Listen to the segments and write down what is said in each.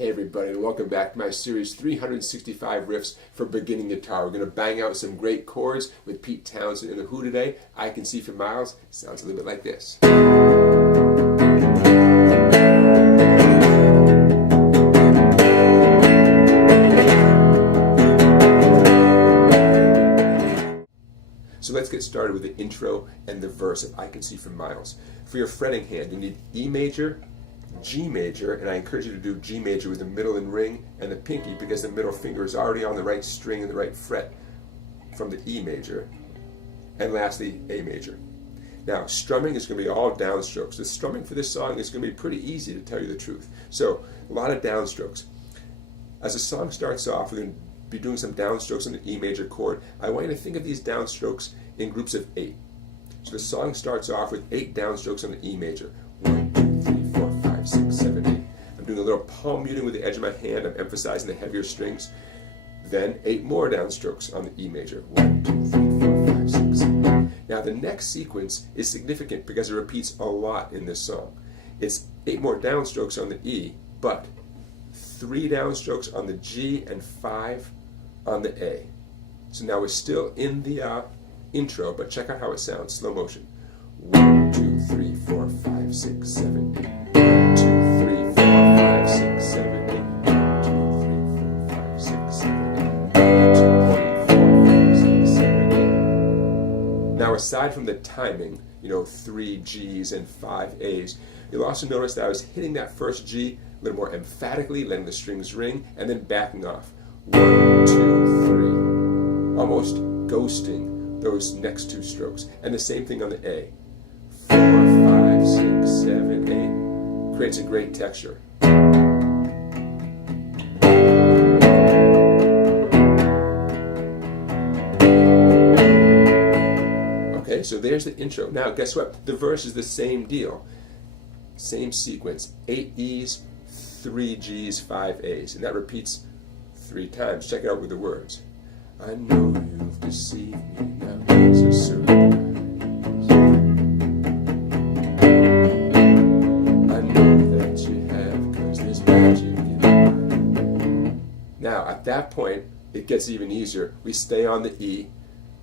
Hey everybody, and welcome back to my series 365 Riffs for Beginning Guitar. We're going to bang out some great chords with Pete Townsend in the Who today. I Can See for Miles. Sounds a little bit like this. So let's get started with the intro and the verse of I Can See for Miles. For your fretting hand, you need E major, G major, and I encourage you to do G major with the middle and ring and the pinky because the middle finger is already on the right string and the right fret from the E major. And lastly, A major. Now, strumming is going to be all downstrokes. The strumming for this song is going to be pretty easy, to tell you the truth. So, a lot of downstrokes. As the song starts off, we're going to be doing some downstrokes on the E major chord. I want you to think of these downstrokes in groups of 8. So the song starts off with 8 downstrokes on the E major. 1, 2, 3, 4, 5, 6, 7, 8. I'm doing a little palm muting with the edge of my hand. I'm emphasizing the heavier strings. Then 8 more downstrokes on the E major. 1, 2, 3, 4, 5, 6, 7, 8. Now the next sequence is significant because it repeats a lot in this song. It's 8 more downstrokes on the E, but 3 downstrokes on the G and 5 on the A. So now we're still in the intro, but check out how it sounds. Slow motion. 1, 2, 3, 4, 5, 6, 7, 8. 1, 2, 3, 4, 5, 6, 7, 8. 1, 2, 3, 4, 5, 6, 7, 8. 1, 2, 3, 4, 5, 6, 7, 8. Now aside from the timing, 3 G's and 5 A's, you'll also notice that I was hitting that first G a little more emphatically, letting the strings ring, and then backing off. 1, 2, 3. Almost ghosting those next 2 strokes. And the same thing on the A. 4, 5, 6, 7, 8. Creates a great texture. Okay, so there's the intro. Now, guess what? The verse is the same deal. Same sequence. 8 E's, 3 G's, 5 A's. And that repeats 3 times. Check it out with the words. I know you've deceived me, now it's a surprise. I know that you have, 'cause there's magic in your eyes. Now, at that point, it gets even easier. We stay on the E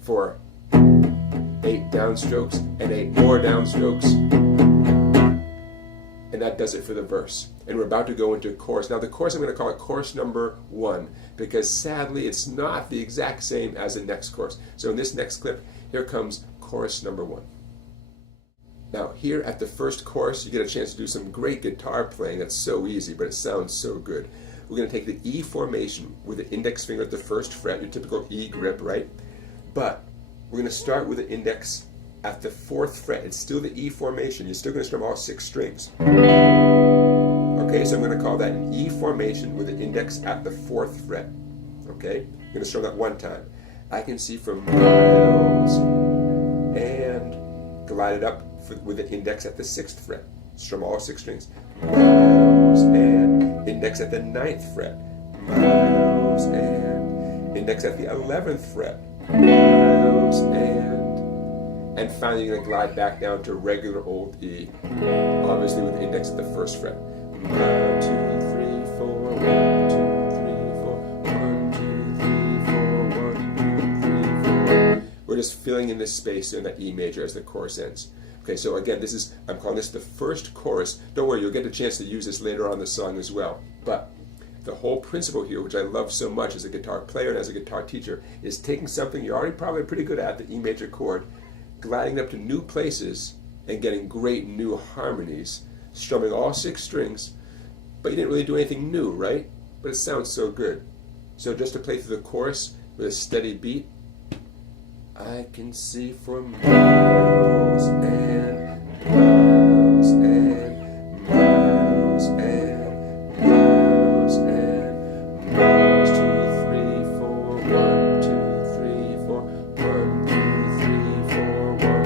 for 8 downstrokes and 8 more downstrokes. And that does it for the verse. And we're about to go into chorus. Now the chorus, I'm going to call it chorus number 1, because sadly it's not the exact same as the next chorus. So in this next clip, here comes chorus number 1. Now here at the first chorus, you get a chance to do some great guitar playing. That's so easy, but it sounds so good. We're going to take the E formation with the index finger at the first fret, your typical E grip, right? But we're going to start with the index at the 4th fret. It's still the E formation. You're still going to strum all 6 strings. Okay, so I'm going to call that an E formation with the index at the 4th fret. Okay, I'm going to strum that 1 time. I can see for miles and glide it up with the index at the 6th fret. Strum all 6 strings. Miles and index at the 9th fret. Miles and index at the 11th fret. Miles and finally you're going to glide back down to regular old E, obviously with the index at the 1st fret. 1, 2, 3, 4, 1, 2, 3, 4, 1, 2, 3, 4, 1, 2, 3, 4. We're just filling in this space in that E major as the chorus ends. Okay, so again, I'm calling this the first chorus. Don't worry, you'll get a chance to use this later on in the song as well. But the whole principle here, which I love so much as a guitar player and as a guitar teacher, is taking something you're already probably pretty good at, the E major chord, gliding up to new places and getting great new harmonies, strumming all 6 strings, but you didn't really do anything new, right? But it sounds so good. So just to play through the chorus with a steady beat, I can see for miles and miles and miles and miles and miles. 2, 3, 4, 1, 2, 3, 4, 1, 2, 3, 4, 1,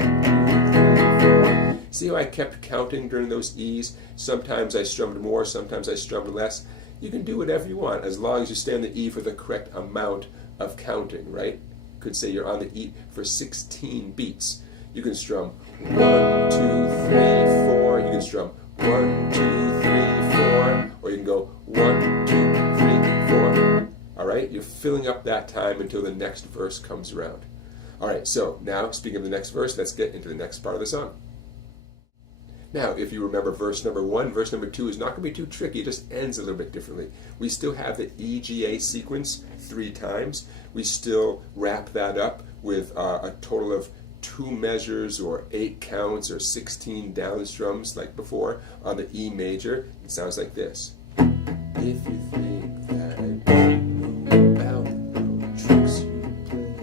2, 3, 4. See how I kept counting during those E's? Sometimes I strummed more, sometimes I strummed less. You can do whatever you want as long as you stay on the E for the correct amount of counting, right? Could say you're on the E for 16 beats. You can strum 1, 2, 3, 4. You can strum 1, 2, 3, 4, or you can go 1, 2, 3, 4. All right, you're filling up that time until the next verse comes around. All right, so now speaking of the next verse, let's get into the next part of the song. Now, if you remember verse number 1, verse number 2 is not going to be too tricky. It just ends a little bit differently. We still have the EGA sequence 3 times. We still wrap that up with a total of 2 measures or 8 counts or 16 down strums like before on the E major. It sounds like this. If you think that I don't know about the tricks you play,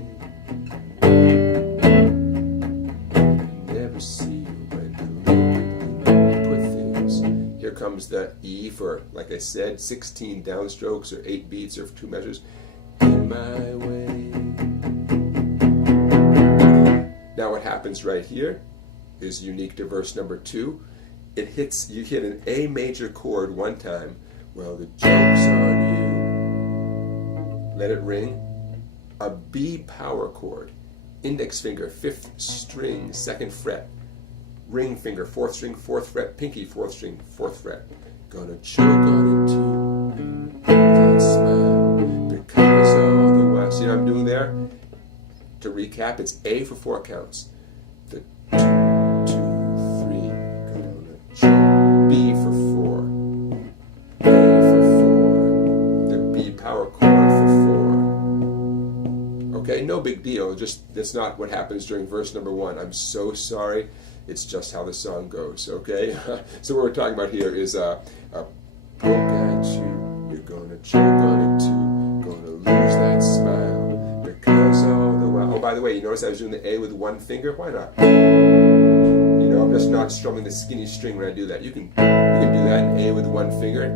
never see when deliberately put things. Here comes the E for, like I said, 16 downstrokes or 8 beats or 2 measures. In my way. Now what happens right here is unique to verse number 2. You hit an A major chord one time. Well, the joke's on you. Let it ring. A B power chord. Index finger, 5th string, 2nd fret. Ring finger, 4th string, 4th fret. Pinky, 4th string, 4th fret. Gonna choke on it too. Don't smile because all the while. See what I'm doing there? To recap, it's A for 4 counts. The 2, 2, 3, gonna choke. B for 4. A for 4. The B power chord for 4. Okay, no big deal. Just that's not what happens during verse number 1. I'm so sorry. It's just how the song goes. Okay. So what we're talking about here is a poke at you. You're gonna choke on it too. Gonna lose that smile. Because all the while. Oh, by the way, you notice I was doing the A with 1 finger? Why not? You know, I'm just not strumming the skinny string when I do that. You can do that in A with 1 finger.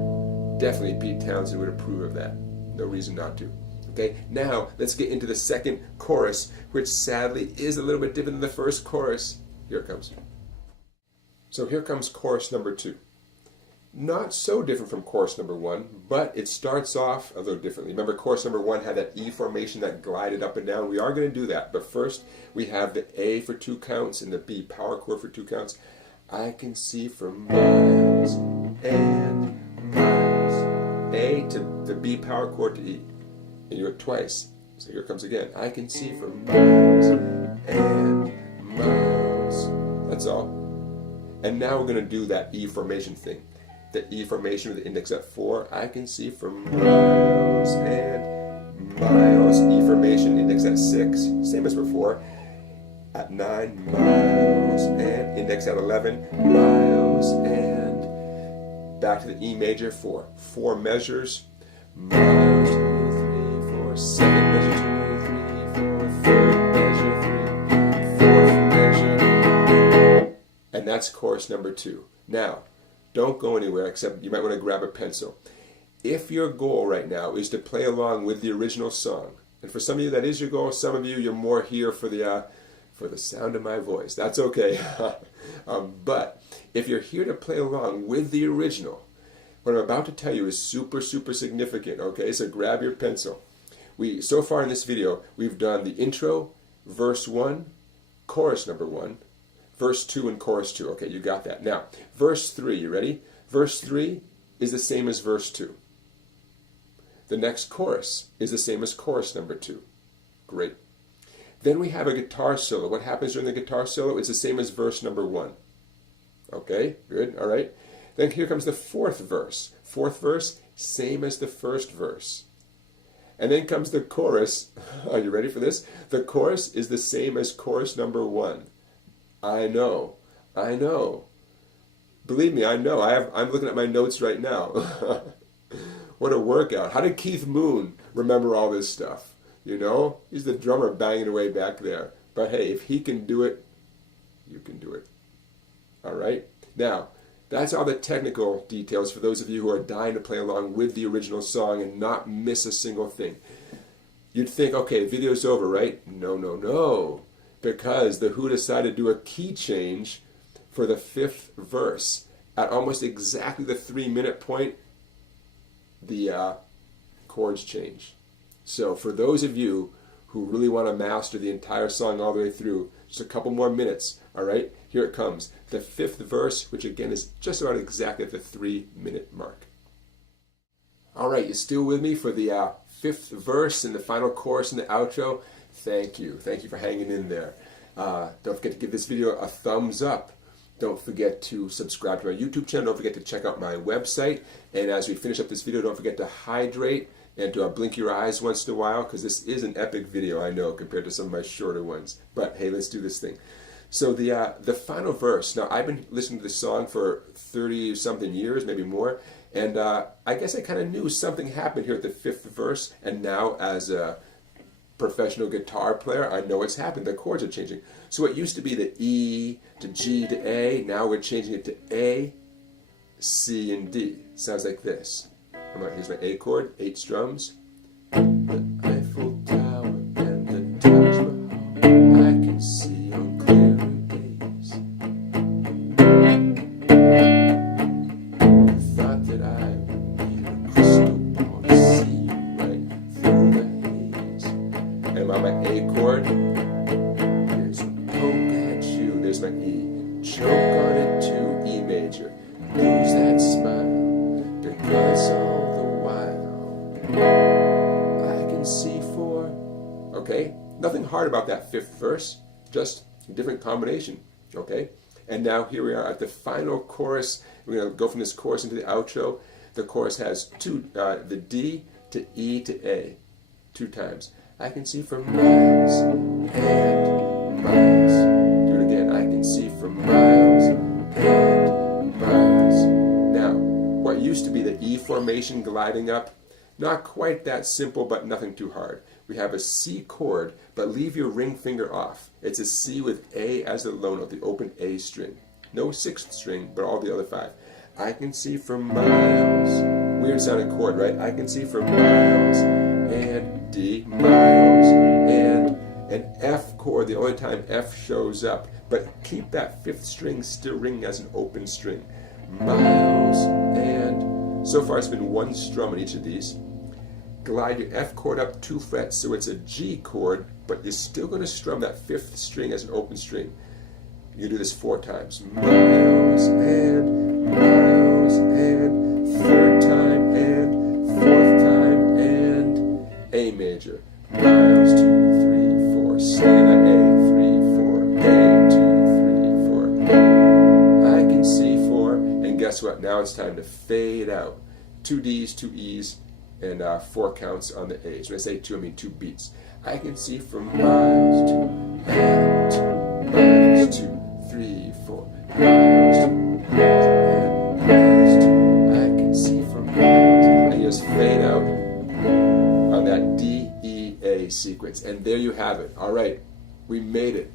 Definitely Pete Townsend would approve of that. No reason not to. Okay, now let's get into the second chorus, which sadly is a little bit different than the first chorus. Here it comes. So here comes chorus number 2. Not so different from chorus number 1, but it starts off a little differently. Remember, chorus number 1 had that E formation that glided up and down. We are going to do that, but first we have the A for 2 counts and the B power chord for 2 counts. I can see for miles and miles. A to the B power chord to E. And you do it twice. So here it comes again. I can see for miles and miles. That's all. And now we're going to do that E formation thing. The E formation with the index at 4. I can see for miles and miles. E formation, index at 6. Same as before. At 9, miles and index at 11. Miles and back to the E major for 4 measures. Miles, 2, 3, 4. Second measure, 2, 3, 4. Third measure, 3. Fourth measure. And that's chorus number 2. Now, don't go anywhere except you might want to grab a pencil. If your goal right now is to play along with the original song, and for some of you that is your goal, some of you you're more here for the sound of my voice. That's okay. But if you're here to play along with the original, what I'm about to tell you is super, super significant. Okay, so grab your pencil. So far in this video, we've done the intro, verse 1, chorus number 1. Verse 2 and chorus 2. Okay, you got that. Now, verse 3, you ready? Verse 3 is the same as verse 2. The next chorus is the same as chorus number 2. Great. Then we have a guitar solo. What happens during the guitar solo? It's the same as verse number 1. Okay, good, all right. Then here comes the 4th verse. 4th verse, same as the 1st verse. And then comes the chorus. Are you ready for this? The chorus is the same as chorus number 1. I know. Believe me, I know. I'm looking at my notes right now. What a workout. How did Keith Moon remember all this stuff? You know, he's the drummer banging away back there. But hey, if he can do it, you can do it. All right? Now, that's all the technical details for those of you who are dying to play along with the original song and not miss a single thing. You'd think, okay, video's over, right? No. Because the Who decided to do a key change for the 5th verse. At almost exactly the 3-minute point, the chords change. So for those of you who really want to master the entire song all the way through, just a couple more minutes, all right? Here it comes. The 5th verse, which again is just about exactly at the 3-minute mark. All right, you still with me for the fifth verse and the final chorus and the outro? Thank you. Thank you for hanging in there. Don't forget to give this video a thumbs up. Don't forget to subscribe to my YouTube channel. Don't forget to check out my website. And as we finish up this video, don't forget to hydrate and to blink your eyes once in a while, because this is an epic video, I know, compared to some of my shorter ones. But hey, let's do this thing. So the final verse. Now, I've been listening to this song for 30-something years, maybe more. And I guess I kind of knew something happened here at the fifth verse. And now, as a professional guitar player, I know what's happened. The chords are changing. So it used to be the E to G to A. Now we're changing it to A, C, and D. Sounds like this. Here's my A chord, 8 strums. The Eiffel Tower and the Taj Mahal, I can see on clear days. I thought that I would be a crystal ball to see you right through the haze. And on my A chord, there's a poke at you. There's my E. Choke on it to E major. Lose that smile, because all the while I can see 4. Okay? Nothing hard about that fifth verse, just a different combination. Okay? And now here we are at the final chorus. We're going to go from this chorus into the outro. The chorus has the D to E to A, 2 times. I can see for miles and miles. Do it again. I can see for miles and miles. Now, what used to be the E formation gliding up, not quite that simple, but nothing too hard. We have a C chord, but leave your ring finger off. It's a C with A as the low note, the open A string. No 6th string, but all the other 5. I can see for miles. Weird sounding chord, right? I can see for miles and D, miles and an F chord, the only time F shows up. But keep that 5th string still ringing as an open string. Miles and, so far it's been 1 strum in each of these. Glide your F chord up 2 frets, so it's a G chord, but you're still going to strum that 5th string as an open string. You do this 4 times. Miles and 3rd time and 4th time and A major. Miles 2, 3, 4. Stay in that A, 3, 4. A, 2, 3, 4. I can see 4. And guess what? Now it's time to fade out. 2 Ds, 2 Es, and 4 counts on the A's. When I say 2, I mean 2 beats. I can see from miles to and miles 2, 3, 4. Miles to and miles to. I can see from miles. And you just fade out on that D, E, A sequence. And there you have it. All right, we made it.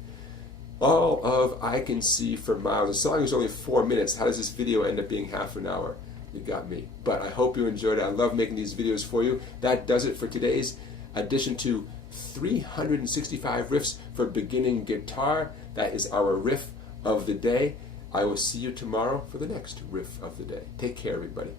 All of I Can See for Miles. The song is only 4 minutes. How does this video end up being half an hour? You got me. But I hope you enjoyed it. I love making these videos for you. That does it for today's addition to 365 riffs for beginning guitar. That is our riff of the day. I will see you tomorrow for the next riff of the day. Take care, everybody.